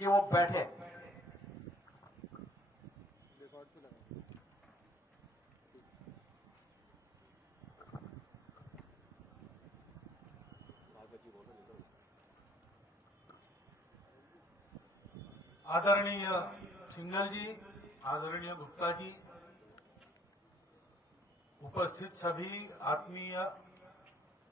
कि वो बैठे। आदरणीय सिंघल जी, आदरणीय गुप्ता जी, उपस्थित सभी आत्मीय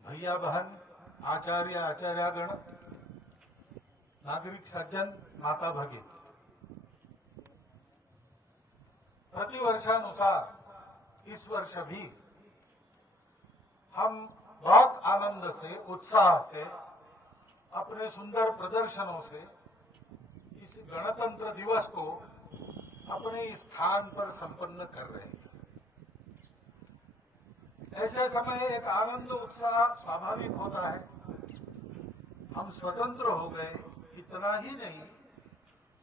भैया बहन, आचार्य आचार्यगण, नागरिक सज्जन, माता भगिन, प्रतिवर्षानुसार इस वर्ष भी हम बहुत आनंद से, उत्साह से, अपने सुंदर प्रदर्शनों से इस गणतंत्र दिवस को अपने स्थान पर संपन्न कर रहे हैं। ऐसे समय एक आनंद उत्साह स्वाभाविक होता है। हम स्वतंत्र हो गए, इतना ही नहीं,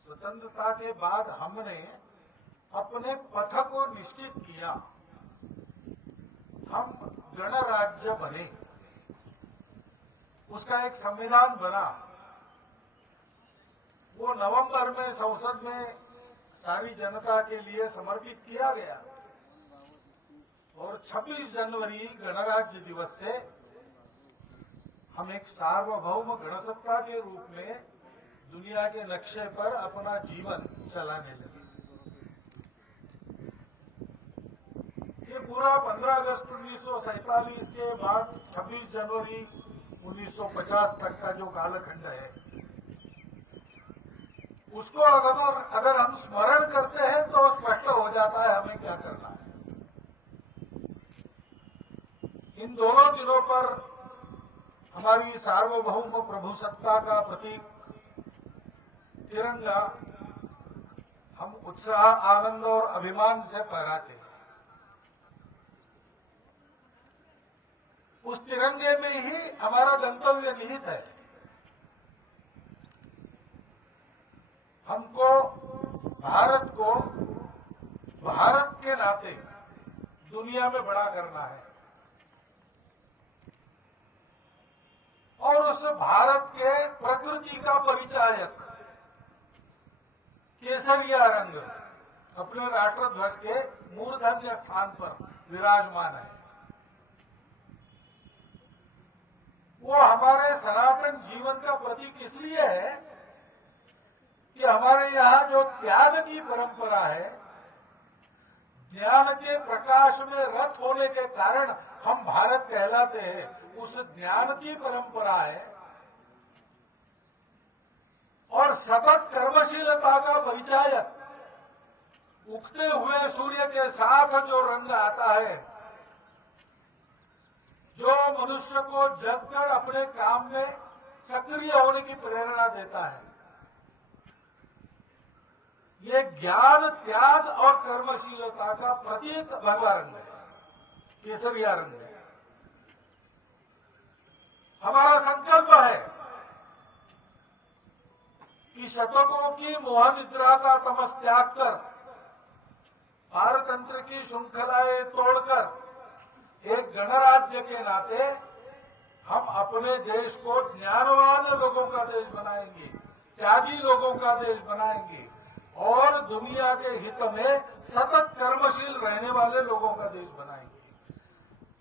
स्वतंत्रता के बाद हमने अपने पथ को निश्चित किया, हम गणराज्य बने, उसका एक संविधान बना। वो नवंबर में संसद में सारी जनता के लिए समर्पित किया गया और 26 जनवरी गणराज्य दिवस से हम एक सार्वभौम गणसत्ता के रूप में दुनिया के नक्शे पर अपना जीवन चलाने लगे। ये पूरा 15 अगस्त 1947 के बाद 26 जनवरी 1950 तक का जो कालखंड है, उसको अगर हम स्मरण करते हैं तो स्पष्ट हो जाता है हमें क्या करना है। इन दोनों दिनों पर हमारी सार्वभौम प्रभुसत्ता का प्रतीक तिरंगा हम उत्साह, आनंद और अभिमान से फहराते हैं। उस तिरंगे में ही हमारा गंतव्य निहित है। हमको भारत को भारत के नाते दुनिया में बड़ा करना है और उस भारत के प्रकृति का परिचायक केसरिया रंग अपने राष्ट्रध्वज के मूर्धन्य स्थान पर विराजमान है। वो हमारे सनातन जीवन का प्रतीक इसलिए है कि हमारे यहाँ जो त्याग की परंपरा है, ज्ञान के प्रकाश में रत होने के कारण हम भारत कहलाते हैं, उस ज्ञान की परंपरा है और सतत कर्मशीलता का परिचायक उगते हुए सूर्य के साथ जो रंग आता है, जो मनुष्य को जगकर अपने काम में सक्रिय होने की प्रेरणा देता है, ये ज्ञान, त्याग और कर्मशीलता का प्रतीक भगवा रंग है, केसरिया रंग है। हमारा संकल्प है कि शतकों की मोह निद्रा का तमस त्याग कर, पारतंत्र की श्रृंखलाएं तोड़कर एक गणराज्य के नाते हम अपने देश को ज्ञानवान लोगों का देश बनाएंगे, त्यागी लोगों का देश बनाएंगे और दुनिया के हित में सतत कर्मशील रहने वाले लोगों का देश बनाएंगे।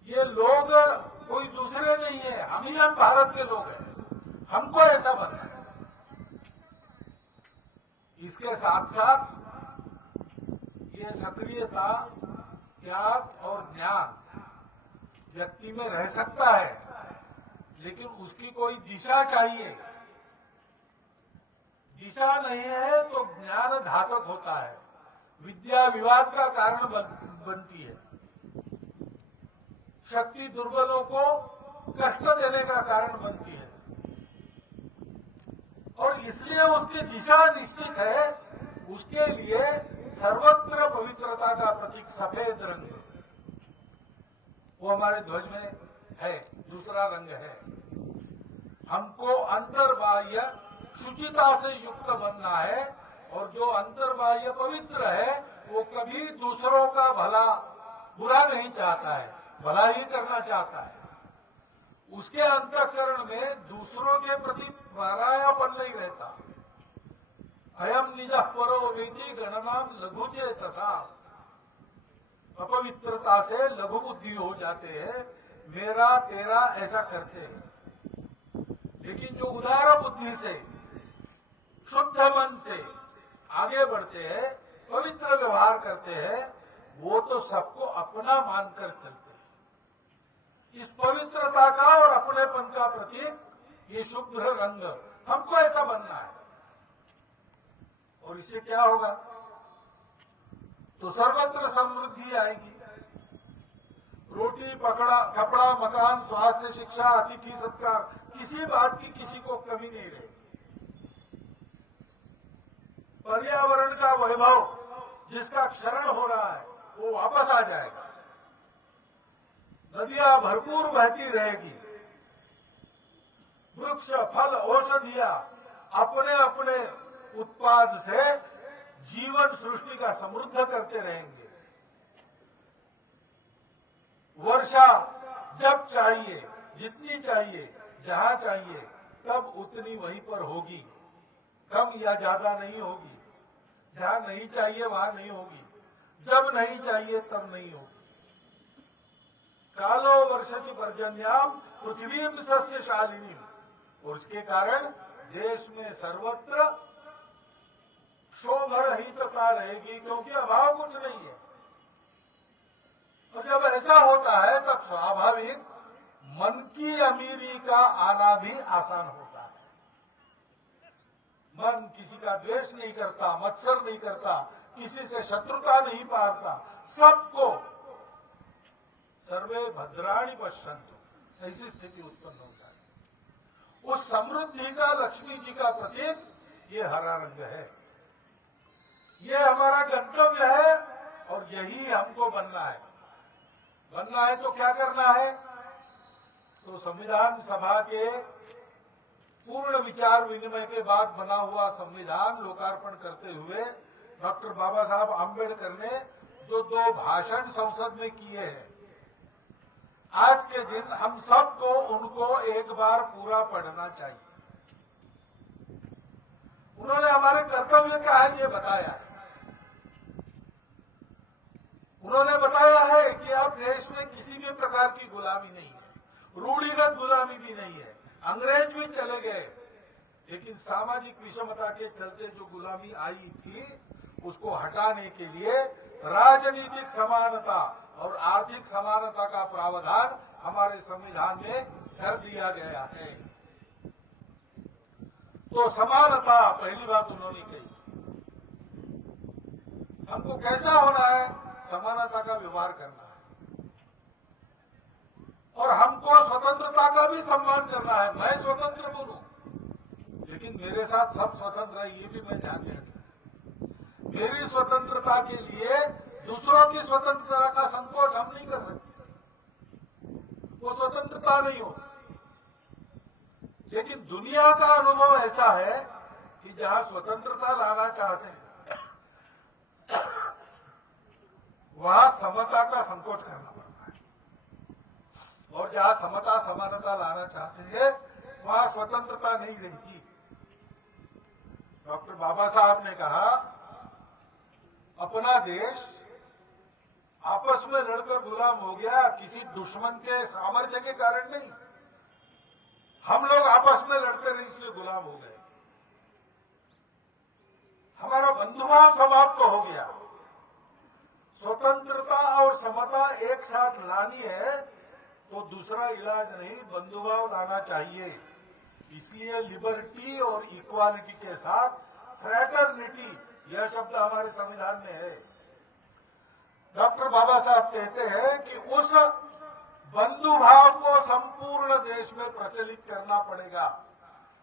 ये लोग कोई दूसरे नहीं है, हम भारत के लोग हैं, हमको ऐसा बनना है। इसके साथ साथ ये सक्रियता, त्याग और ज्ञान व्यक्ति में रह सकता है, लेकिन उसकी कोई दिशा चाहिए। दिशा नहीं है तो ज्ञान घातक होता है, विद्या विवाद का कारण बनती है, शक्ति दुर्बलों को कष्ट देने का कारण बनती है और इसलिए उसकी दिशा निश्चित है। उसके लिए सर्वत्र पवित्रता का प्रतीक सफेद रंग, वो हमारे ध्वज में है, दूसरा रंग है। हमको अंतर्बाह्य शुचिता से युक्त बनना है और जो अंतर्बाह्य पवित्र है वो कभी दूसरों का बुरा नहीं चाहता है, भला ही करना चाहता है। उसके अंतःकरण में दूसरों के प्रति परायापन नहीं रहता। अयम निज परो वेति गणनाम लघु चेतसा। अपवित्रता से लघु बुद्धि हो जाते हैं, मेरा तेरा ऐसा करते हैं। लेकिन जो उदार बुद्धि से, शुद्ध मन से आगे बढ़ते हैं, पवित्र व्यवहार करते हैं, वो तो सबको अपना मानकर चलते हैं। इस पवित्रता का और अपनेपन का प्रतीक ये शुभ्र रंग, हमको ऐसा बनना है। और इससे क्या होगा? तो सर्वत्र समृद्धि आएगी। रोटी कपड़ा मकान, स्वास्थ्य, शिक्षा, अतिथि सत्कार, किसी बात की किसी को कमी नहीं रहेगी। पर्यावरण का वैभव जिसका क्षरण हो रहा है वो वापस आ जाएगा। नदियां भरपूर बहती रहेगी। वृक्ष, फल, औषधियां अपने अपने उत्पाद से जीवन सृष्टि का समृद्ध करते रहेंगे। वर्षा जब चाहिए, जितनी चाहिए, जहां चाहिए, तब उतनी वहीं पर होगी। कम या ज्यादा नहीं होगी। जहां नहीं चाहिए वहां नहीं होगी। जब नहीं चाहिए तब नहीं होगी। कालो वर्षति पर्जन्याम पृथ्वीम सस्यशालिनी। और उसके कारण देश में सर्वत्र शोभरहितता रहेगी, क्योंकि अभाव कुछ नहीं है। और जब ऐसा होता है तब स्वाभाविक मन की अमीरी का आना भी आसान होता है। मन किसी का द्वेष नहीं करता, मत्सर नहीं करता, किसी से शत्रुता नहीं पालता, सबको सर्वे भद्राणि पश्यन्तु, ऐसी स्थिति उत्पन्न हो जाए। उस समृद्धि का, लक्ष्मी जी का प्रतीक ये हरा रंग है। ये हमारा गंतव्य है और यही हमको बनना है। बनना है तो क्या करना है? तो संविधान सभा के पूर्ण विचार विनिमय के बाद बना हुआ संविधान लोकार्पण करते हुए डॉक्टर बाबा साहब आम्बेडकर ने जो 2 भाषण संसद में किए हैं, आज के दिन हम सबको उनको एक बार पूरा पढ़ना चाहिए। उन्होंने हमारे कर्तव्य क्या है ये बताया है। उन्होंने बताया है कि अब देश में किसी भी प्रकार की गुलामी नहीं है, रूढ़िगत गुलामी भी नहीं है। अंग्रेज भी चले गए, लेकिन सामाजिक विषमता के चलते जो गुलामी आई थी उसको हटाने के लिए राजनीतिक समानता और आर्थिक समानता का प्रावधान हमारे संविधान में कर दिया गया है। तो समानता पहली बात उन्होंने कही। हमको कैसा होना है? समानता का व्यवहार करना है और हमको स्वतंत्रता का भी सम्मान करना है। मैं स्वतंत्र बोलूं, लेकिन मेरे साथ सब स्वतंत्र है, ये भी मैं ध्यान देता। मेरी स्वतंत्रता के लिए दूसरों की स्वतंत्रता का संकोच हम नहीं कर सकते, वो स्वतंत्रता नहीं हो। लेकिन दुनिया का अनुभव ऐसा है कि जहां स्वतंत्रता लाना चाहते हैं वहां समता का संकोच करना पड़ता है, और जहां समता समानता लाना चाहते हैं वहां स्वतंत्रता नहीं रहती। डॉक्टर बाबा साहब ने कहा, अपना देश आपस में लड़कर गुलाम हो गया, किसी दुश्मन के सामर्थ्य के कारण नहीं। हम लोग आपस में लड़ते रहे इसलिए गुलाम हो गए। हमारा बंधुभाव समाप्त तो हो गया। स्वतंत्रता और समता एक साथ लानी है तो दूसरा इलाज नहीं, बंधुभाव लाना चाहिए। इसलिए लिबर्टी और इक्वालिटी के साथ फ्रैटर्निटी, यह शब्द हमारे संविधान में है। डॉक्टर बाबा साहब कहते हैं कि उस बंधुभाव को संपूर्ण देश में प्रचलित करना पड़ेगा।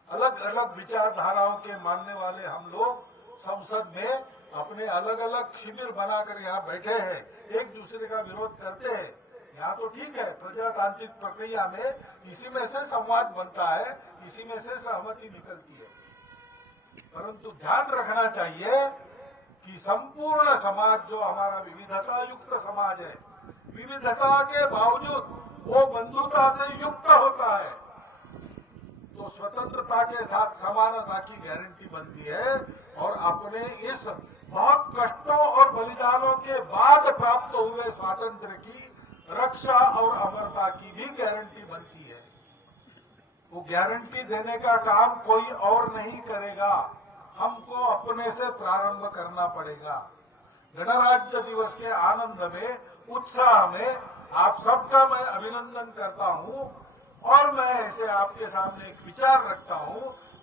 अलग अलग विचारधाराओं के मानने वाले हम लोग संसद में अपने अलग अलग शिविर बनाकर यहाँ बैठे हैं, एक दूसरे का विरोध करते हैं। यहाँ तो ठीक है, प्रजातांत्रिक प्रक्रिया में इसी में से संवाद बनता है, इसी में से सहमति निकलती है। परंतु ध्यान रखना चाहिए कि संपूर्ण समाज जो हमारा विविधता युक्त समाज है, विविधता के बावजूद वो बंधुता से युक्त होता है। तो स्वतंत्रता के साथ समानता की गारंटी बनती है और अपने इस बहुत कष्टों और बलिदानों के बाद प्राप्त हुए स्वातंत्र्य की रक्षा और अमरता की भी गारंटी बनती है। वो गारंटी देने का काम कोई और नहीं करेगा, हमको अपने से प्रारंभ करना पड़ेगा। गणराज्य दिवस के आनंद में, उत्साह में आप सबका मैं अभिनंदन करता हूं और मैं ऐसे आपके सामने एक विचार रखता हूं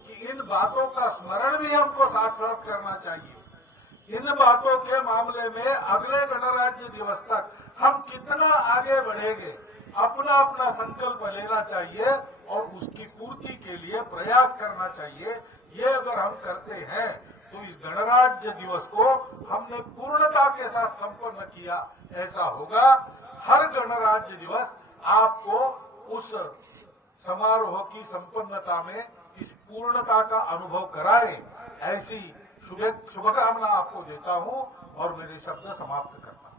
कि इन बातों का स्मरण भी हमको साथ साथ करना चाहिए। इन बातों के मामले में अगले गणराज्य दिवस तक हम कितना आगे बढ़ेंगे, अपना अपना संकल्प लेना चाहिए और उसकी पूर्ति के लिए प्रयास करना चाहिए। ये अगर हम करते हैं तो इस गणराज्य दिवस को हमने पूर्णता के साथ संपन्न किया ऐसा होगा। हर गणराज्य दिवस आपको उस समारोह की संपन्नता में इस पूर्णता का अनुभव कराए, ऐसी शुभकामना आपको देता हूं और मेरे शब्द समाप्त करता हूं।